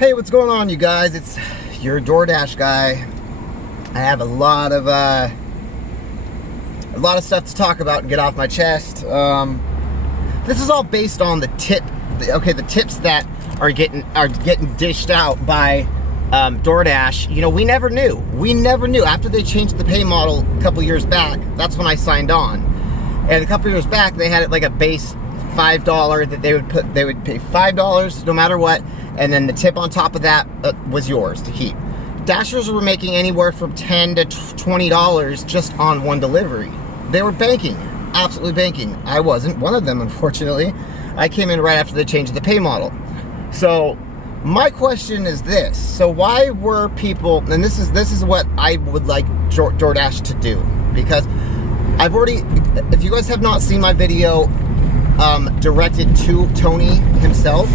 Hey, what's going on, you guys? It's your DoorDash guy. I have a lot of stuff to talk about and get off my chest. This is all based on the tips that are getting dished out by DoorDash. You know, we never knew after they changed the pay model a couple years back. That's when I signed on, and a couple years back they had it like a base $5 that they would pay $5 no matter what, and then the tip on top of that was yours to keep. Dashers were making anywhere from $10 to $20 just on one delivery. They were banking, absolutely banking. I wasn't one of them, unfortunately. I came in right after they changed the pay model. So my question is this: so why were people, and this is what I would like DoorDash to do, because I've already, if you guys have not seen my video directed to Tony himself,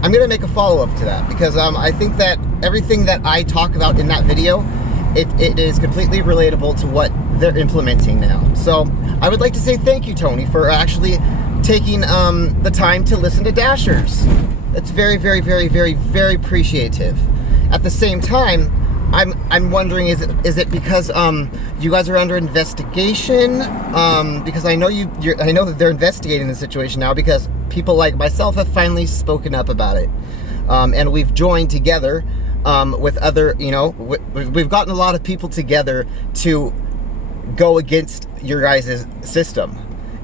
I'm gonna make a follow-up to that, because I think that everything that I talk about in that video, it is completely relatable to what they're implementing now. So I would like to say thank you, Tony, for actually taking the time to listen to Dashers. It's very, very, very, very, very appreciative. At the same time, I'm wondering, is it because you guys are under investigation? Because I know I know that they're investigating the situation now, because people like myself have finally spoken up about it, and we've joined together with other, you know, we've gotten a lot of people together to go against your guys' system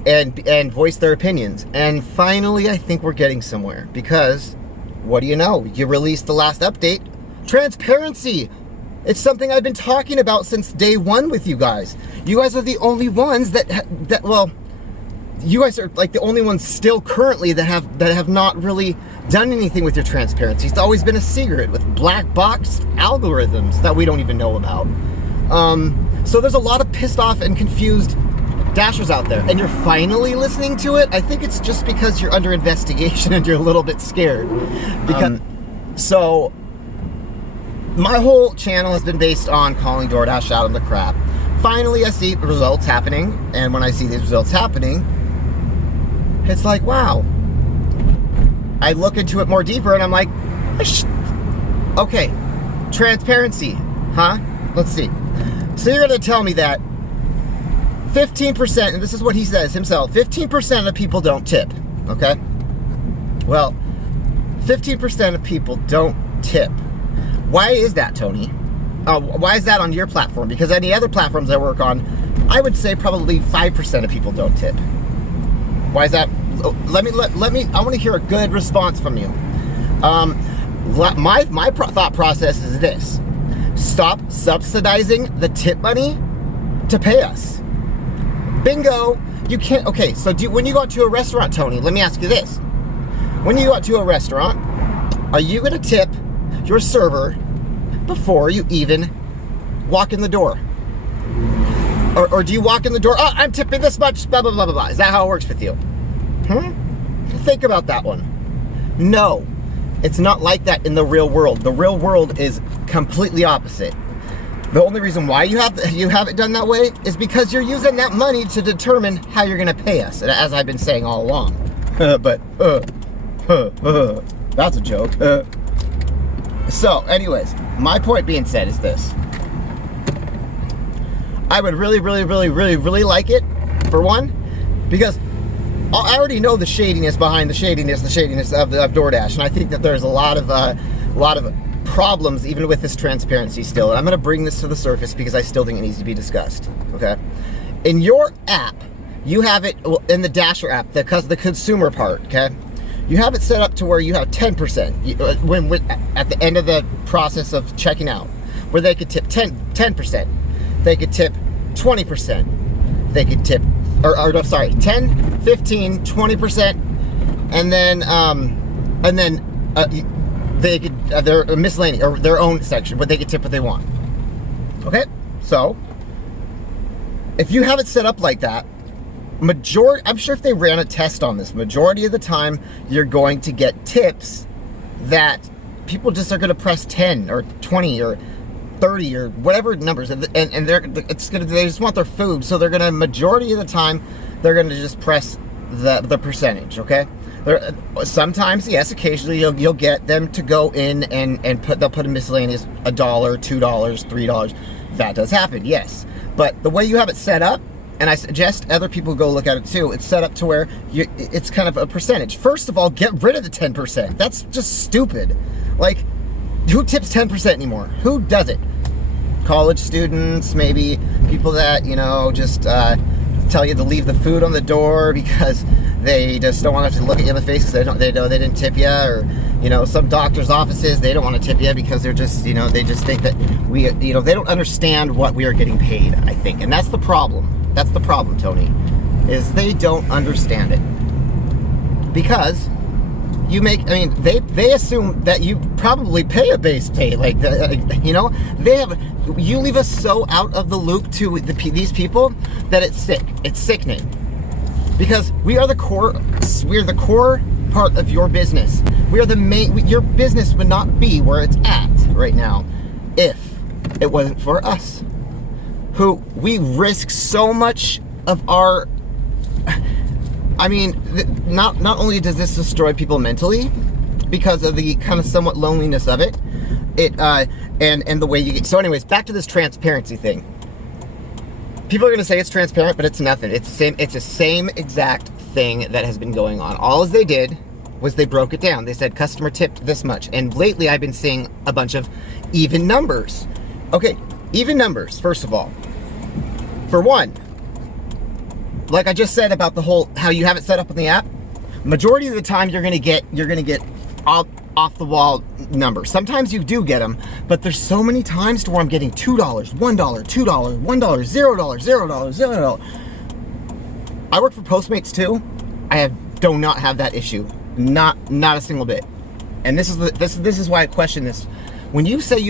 and voice their opinions. And finally, I think we're getting somewhere, because what do you know? You released the last update. Transparency. It's something I've been talking about since day one with you guys. You guys are the only ones well, you guys are like the only ones still currently that have not really done anything with your transparency. It's always been a secret with black box algorithms that we don't even know about. So there's a lot of pissed off and confused Dashers out there, and you're finally listening to it. I think it's just because you're under investigation and you're a little bit scared. Because so my whole channel has been based on calling DoorDash out on the crap. Finally, I see results happening, and when I see these results happening, it's like, wow. I look into it more deeper, and I'm like, okay, transparency, huh? Let's see. So you're gonna tell me that 15%, and this is what he says himself, 15% of people don't tip, okay? Well, 15% of people don't tip. Why is that, Tony? Why is that on your platform? Because any other platforms I work on, I would say probably 5% of people don't tip. Why is that? Let me, I want to hear a good response from you. My thought process is this: stop subsidizing the tip money to pay us. Bingo. You can't. Okay, so when you go out to a restaurant, Tony, let me ask you this: when you go out to a restaurant, are you going to tip your server before you even walk in the door? Or do you walk in the door, oh, I'm tipping this much, blah, blah, blah, blah, blah. Is that how it works with you? Think about that one. No, it's not like that in the real world. The real world is completely opposite. The only reason why you have it done that way is because you're using that money to determine how you're going to pay us, as I've been saying all along. But that's a joke. So, anyways, my point being said is this: I would really, really, really, really, really like it, for one, because I already know the shadiness behind the shadiness of DoorDash, and I think that there's a lot of problems even with this transparency still. And I'm going to bring this to the surface because I still think it needs to be discussed. Okay, in your app, you have it in the Dasher app, the consumer part. Okay. You have it set up to where you have 10% when at the end of the process of checking out, where they could tip 10%, they could tip 20%, they could tip, or sorry, 10, 15, 20%, and then they could they're misleading, or their own section, but they could tip what they want. Okay, so if you have it set up like that, I'm sure if they ran a test on this, majority of the time you're going to get tips that people just are going to press 10 or 20 or 30 or whatever numbers, and they just want their food, so they're going to, majority of the time, they're going to just press the percentage. Okay, Sometimes, yes, occasionally you'll get them to go in and they'll put a miscellaneous $1, $2, $3. That does happen, yes. But the way you have it set up, and I suggest other people go look at it too, it's set up to where it's kind of a percentage. First of all, get rid of the 10%. That's just stupid. Like, who tips 10% anymore? Who does it? College students, maybe people that, you know, just tell you to leave the food on the door because they just don't want to have to look at you in the face because they know they didn't tip you, or, you know, some doctor's offices, they don't want to tip you because they're just, you know, they just think that we, you know, they don't understand what we are getting paid, I think. And that's the problem. That's the problem, Tony, is they don't understand it. Because you make, I mean, they assume that you probably pay a base pay, like, you know, you leave us so out of the loop to these people that it's sick. It's sickening. Because we are the core part of your business. We are the main, your business would not be where it's at right now if it wasn't for us. Who we risk so much of our, I mean, not only does this destroy people mentally because of the kind of somewhat loneliness of it, and the way you get, so anyways, back to this transparency thing. People are going to say it's transparent, but it's nothing. It's the same exact thing that has been going on. All they did was they broke it down. They said customer tipped this much. And lately I've been seeing a bunch of even numbers. Okay, even numbers, first of all. For one, like I just said about the whole, how you have it set up in the app, majority of the time you're gonna get off the wall numbers. Sometimes you do get them, but there's so many times to where I'm getting $2, $1, $2, $1, $0, $0, $0. I work for Postmates too. I do not have that issue. Not a single bit. And this is why I question this. When you say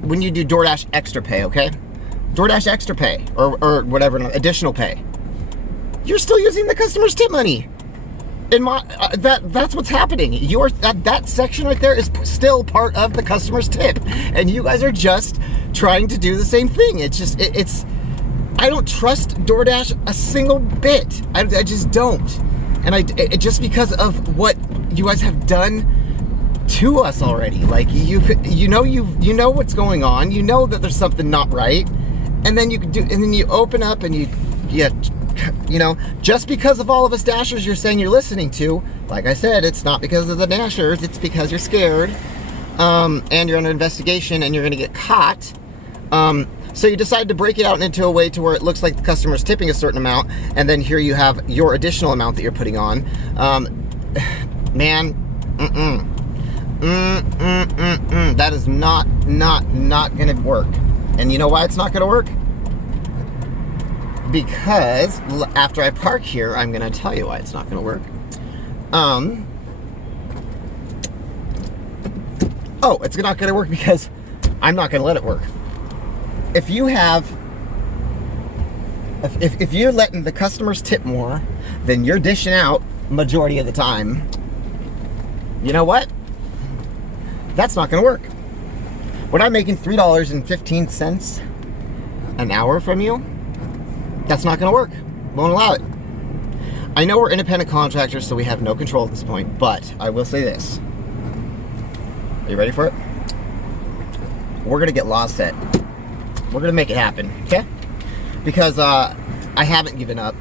when you do DoorDash Extra Pay, okay? DoorDash Extra Pay or whatever, additional pay, you're still using the customer's tip money. That's what's happening. That section right there is still part of the customer's tip, and you guys are just trying to do the same thing. It's just I don't trust DoorDash a single bit. I just don't, and just because of what you guys have done to us already. Like you know what's going on. You know that there's something not right, and then you open up and you know, just because of all of us Dashers you're saying you're listening to, like I said, it's not because of the Dashers, it's because you're scared, and you're under investigation and you're gonna get caught. So you decide to break it out into a way to where it looks like the customer's tipping a certain amount, and then here you have your additional amount that you're putting on. Man, that is not gonna work. And you know why it's not gonna work? Because after I park here, I'm gonna tell you why it's not gonna work. Oh, it's not gonna work because I'm not gonna let it work. If you're letting the customers tip more than you're dishing out majority of the time, you know what? That's not gonna work. When I'm making $3.15 an hour from you, that's not gonna work. Won't allow it. I know we're independent contractors, so we have no control at this point, but I will say this. Are you ready for it? We're gonna get laws set. We're gonna make it happen, okay? Because I haven't given up.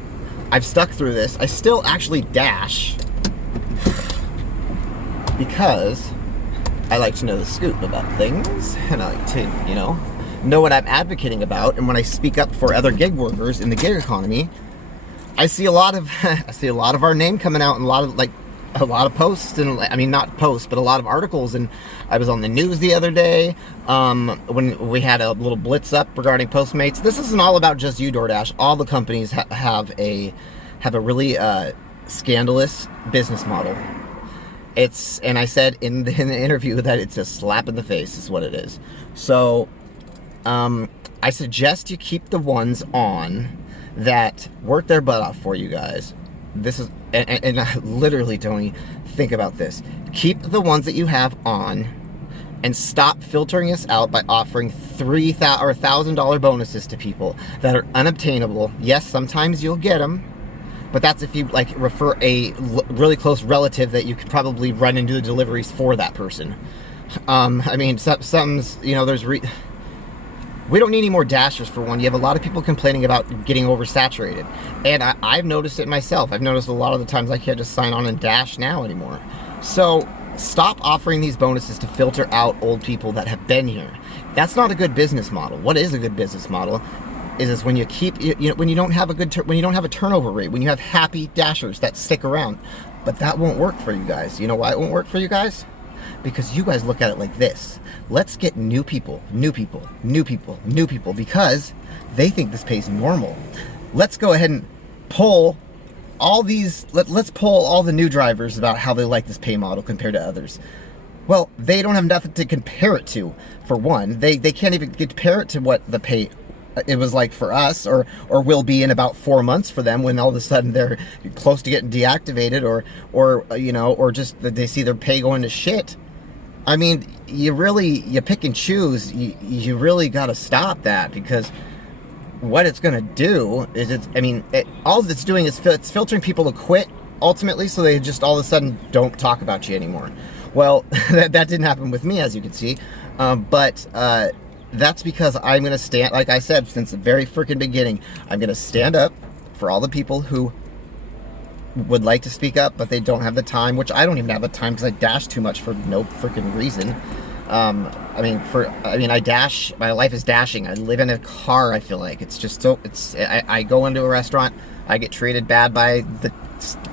I've stuck through this. I still actually dash because I like to know the scoop about things, and I like to, you know what I'm advocating about. And when I speak up for other gig workers in the gig economy, I see a lot of our name coming out, and a lot of posts, and I mean not posts, but a lot of articles. And I was on the news the other day when we had a little blitz up regarding Postmates. This isn't all about just you, DoorDash. All the companies have a really scandalous business model. And I said in the interview that it's a slap in the face is what it is. So I suggest you keep the ones on that work their butt off for you guys. This is, and literally, Tony, think about this. Keep the ones that you have on, and stop filtering us out by offering $3,000 or $1,000 bonuses to people that are unobtainable. Yes, sometimes you'll get them, but that's if you like refer a really close relative that you could probably run and do the deliveries for that person. I mean, some's, you know, we don't need any more Dashers for one. You have a lot of people complaining about getting oversaturated. And I've noticed it myself. I've noticed a lot of the times I can't just sign on and Dash now anymore. So stop offering these bonuses to filter out old people that have been here. That's not a good business model. What is a good business model is when you keep, when you don't have when you don't have a turnover rate, when you have happy Dashers that stick around. But that won't work for you guys. You know why it won't work for you guys? Because you guys look at it like this. Let's get new people, because they think this pays normal. Let's go ahead and poll all these, let's poll all the new drivers about how they like this pay model compared to others. Well, they don't have nothing to compare it to, for one. They can't even compare it to what the pay it was like for us, or will be in about 4 months for them, when all of a sudden they're close to getting deactivated, or you know, or just they see their pay going to shit. I mean, you pick and choose. You really got to stop that, because what it's going to do is all it's doing is it's filtering people to quit ultimately, so they just all of a sudden don't talk about you anymore. Well, that didn't happen with me, as you can see, but that's because I'm going to stand, like I said, since the very freaking beginning, I'm going to stand up for all the people who would like to speak up, but they don't have the time, which I don't even have the time, because I dash too much for no freaking reason. I dash, my life is dashing. I live in a car, I feel like. It's just so, I go into a restaurant, I get treated bad by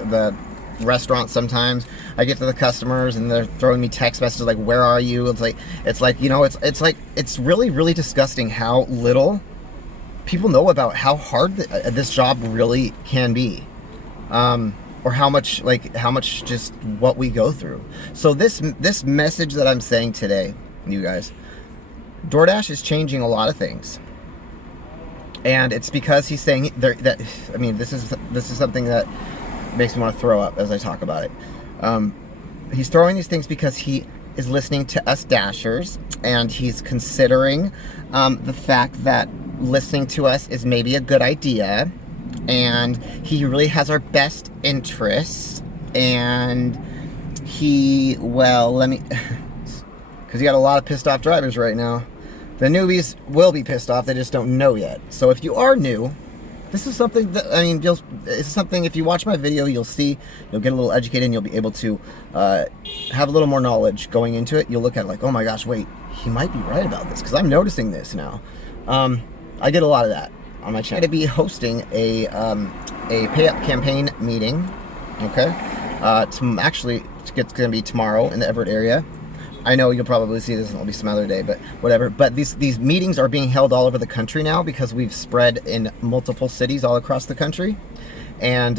the restaurant sometimes. I get to the customers and they're throwing me text messages like, where are you? It's like, you know, it's really, really disgusting how little people know about how hard this job really can be. Or how much just what we go through. So this message that I'm saying today, you guys, DoorDash is changing a lot of things, and it's because he's saying that this is something that makes me want to throw up as I talk about it. He's throwing these things because he is listening to us Dashers, and he's considering the fact that listening to us is maybe a good idea. And he really has our best interests, and because he got a lot of pissed off drivers right now. The newbies will be pissed off, they just don't know yet. So if you are new, this is something that, it's something, if you watch my video, you'll see, you'll get a little educated, and you'll be able to have a little more knowledge going into it. You'll look at it like, oh my gosh, wait, he might be right about this, because I'm noticing this now. I get a lot of that on my channel. I'm going to be hosting a pay up campaign meeting, okay? Actually, it's going to be tomorrow in the Everett area. I know you'll probably see this and it'll be some other day, but whatever. But these meetings are being held all over the country now, because we've spread in multiple cities all across the country, and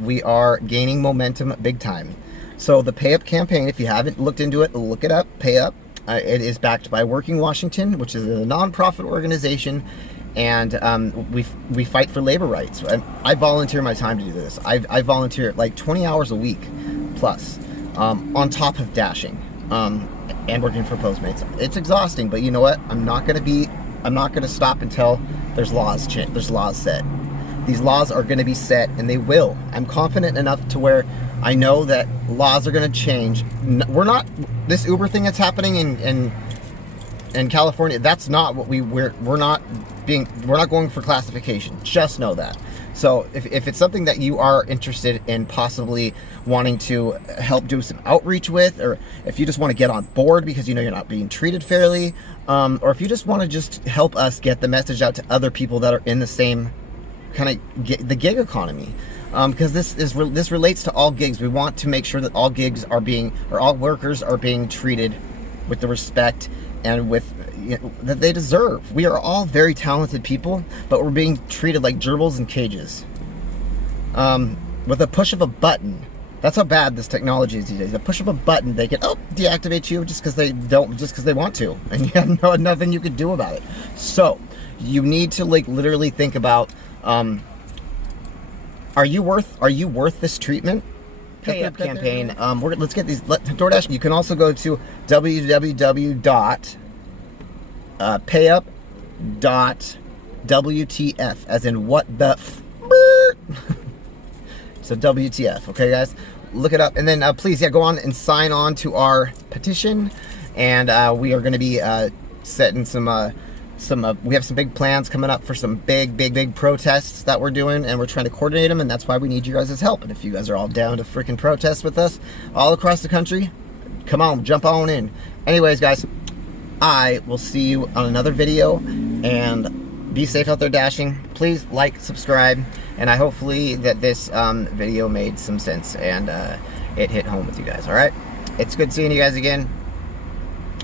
we are gaining momentum big time. So the Pay Up campaign, if you haven't looked into it, look it up. Pay Up. It is backed by Working Washington, which is a nonprofit organization. And we fight for labor rights. I volunteer my time to do this. I volunteer like 20 hours a week plus, on top of dashing and working for Postmates. It's exhausting, but you know what? I'm not gonna stop until there's laws set. These laws are going to be set, and they will. I'm confident enough to where I know that laws are going to change. This Uber thing that's happening in California, that's not what we're not going for classification. Just know that. So if it's something that you are interested in possibly wanting to help do some outreach with, or if you just want to get on board because you know you're not being treated fairly, or if you just want to just help us get the message out to other people that are in the same kind of the gig economy, because this relates to all gigs. We want to make sure that all gigs are all workers are being treated with the respect and with that they deserve. We are all very talented people, but we're being treated like gerbils in cages. With a push of a button, that's how bad this technology is these days. A push of a button, they can deactivate you just because they want to, and you have nothing you could do about it. So you need to literally think about, are you worth this treatment? Pay Up campaign. Let's get these. DoorDash. You can also go to www.payup.wtf, as in what the So WTF, okay guys? Look it up, and then please, yeah, go on and sign on to our petition, and we are going to be setting we have some big plans coming up for some big protests that we're doing, and we're trying to coordinate them, and that's why we need you guys' help. And if you guys are all down to freaking protest with us all across the country, come on, jump on in. Anyways, guys, I will see you on another video, and be safe out there dashing. Please like, subscribe, and I hopefully that this video made some sense and it hit home with you guys. All right, it's good seeing you guys again.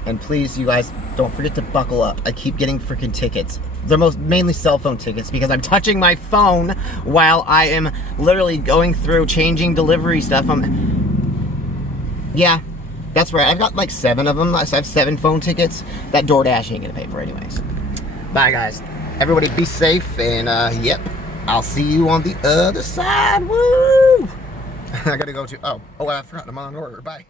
And please, you guys, don't forget to buckle up. I keep getting freaking tickets. They're mainly cell phone tickets because I'm touching my phone while I am literally going through changing delivery stuff. Yeah, that's right. I've got like 7 of them. I have 7 phone tickets that DoorDash ain't gonna pay for anyways. Bye, guys. Everybody be safe, and yep, I'll see you on the other side. Woo! I gotta go to, oh, I forgot, I'm on order. Bye.